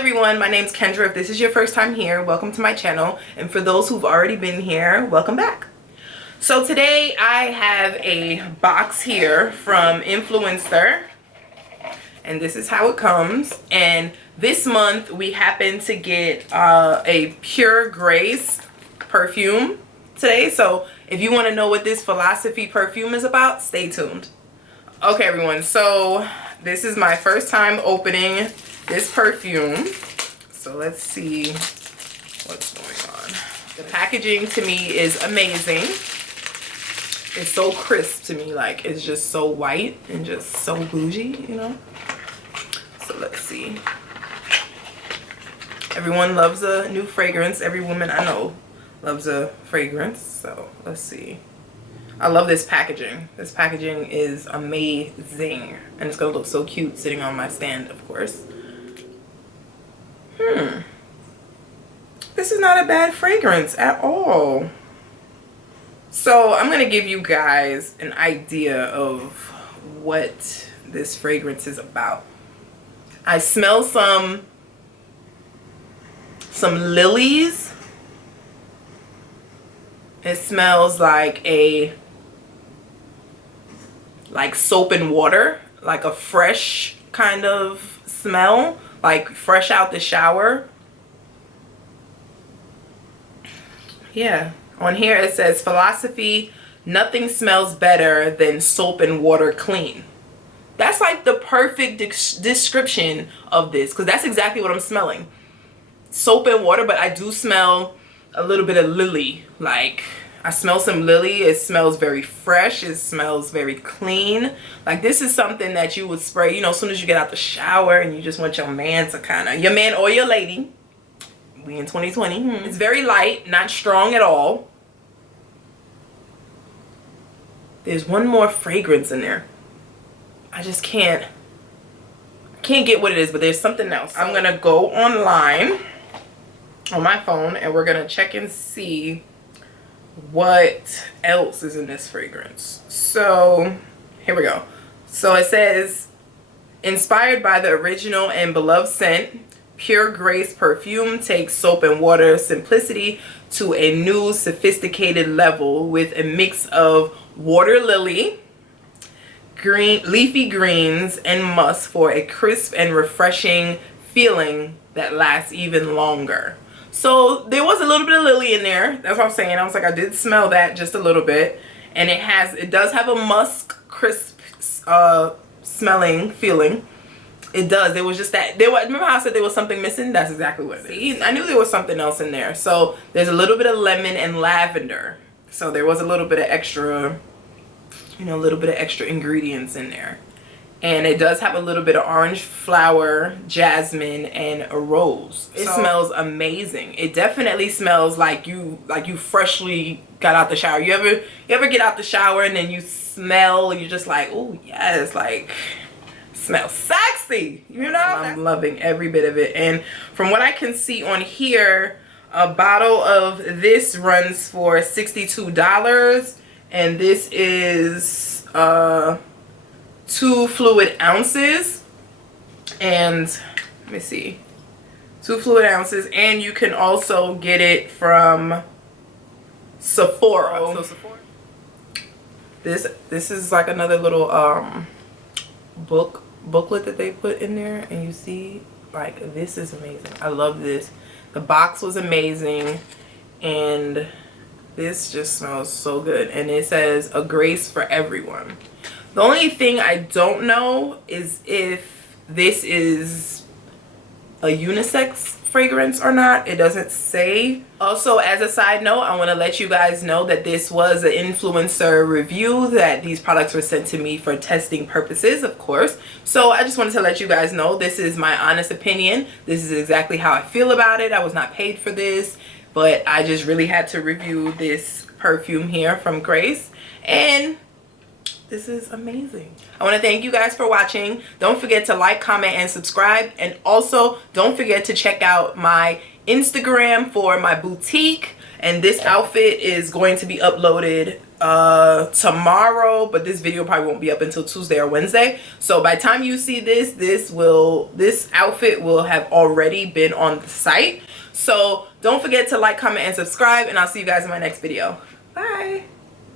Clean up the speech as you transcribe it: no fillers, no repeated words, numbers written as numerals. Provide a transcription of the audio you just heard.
everyone, my name's Kendra. If this is your first time here, welcome to my channel. And for those who've already been here, welcome back. So today I have a box here from Influenster. And this is how it comes. And this month we happen to get a Pure Grace perfume today. So if you want to know what this philosophy perfume is about, stay tuned. Okay everyone, so this is my first time opening this perfume. So let's see what's going on. The packaging to me is amazing. It's so crisp to me, like it's just so white and just so bougie, you know. So let's see. Everyone loves a new fragrance. Every woman I know loves a fragrance. So let's see. I love this packaging. This packaging is amazing. And it's gonna look so cute sitting on my stand, of course. This is not a bad fragrance at all. So I'm gonna give you guys an idea of what this fragrance is about. I smell some lilies. It smells like soap and water, like a fresh kind of smell, like fresh out the shower. Yeah, on here it says philosophy, nothing smells better than soap and water clean. That's like the perfect description of this, because that's exactly what I'm smelling. Soap and water, but I do smell a little bit of lily. Like I smell some lily. It smells very fresh. It smells very clean. Like this is something that you would spray, you know, as soon as you get out the shower and you just want your man to kind of, your man or your lady. We in 2020. It's very light, not strong at all. There's one more fragrance in there. I just can't get what it is, but there's something else. I'm gonna go online on my phone and we're gonna check and see what else is in this fragrance. So here we go. So it says, inspired by the original and beloved scent, Pure Grace perfume takes soap and water simplicity to a new sophisticated level with a mix of water lily, leafy greens, and musk for a crisp and refreshing feeling that lasts even longer. So there was a little bit of lily in there. That's what I'm saying. I was like, I did smell that just a little bit. And it does have a musk, crisp smelling feeling. It does. It was just that remember how I said there was something missing? That's exactly what it is. I knew there was something else in there. So there's a little bit of lemon and lavender. So there was a little bit of extra, you know, a little bit of extra ingredients in there. And it does have a little bit of orange flower, jasmine, and a rose. It smells amazing. It definitely smells like you freshly got out the shower. You ever get out the shower and then you smell and you're just like, oh yes, like smells sexy, you know? I'm loving every bit of it. And from what I can see on here, a bottle of this runs for $62, and this is 2 fluid ounces. And let me see, 2 fluid ounces, and you can also get it from Sephora. So Sephora, this is like another little booklet that they put in there, and you see, like, this is amazing. I love this. The box was amazing, and this just smells so good. And it says a grace for everyone. The only thing I don't know is if this is a unisex fragrance or not. It doesn't say. Also, as a side note, I want to let you guys know that this was an influencer review, that these products were sent to me for testing purposes, of course. So I just wanted to let you guys know this is my honest opinion. This is exactly how I feel about it. I was not paid for this, but I just really had to review this perfume here from Grace, and this is amazing. I want to thank you guys for watching. Don't forget to like, comment, and subscribe. And also, don't forget to check out my Instagram for my boutique. And this outfit is going to be uploaded tomorrow, but this video probably won't be up until Tuesday or Wednesday. So by the time you see this, this outfit will have already been on the site. So don't forget to like, comment, and subscribe, and I'll see you guys in my next video. Bye.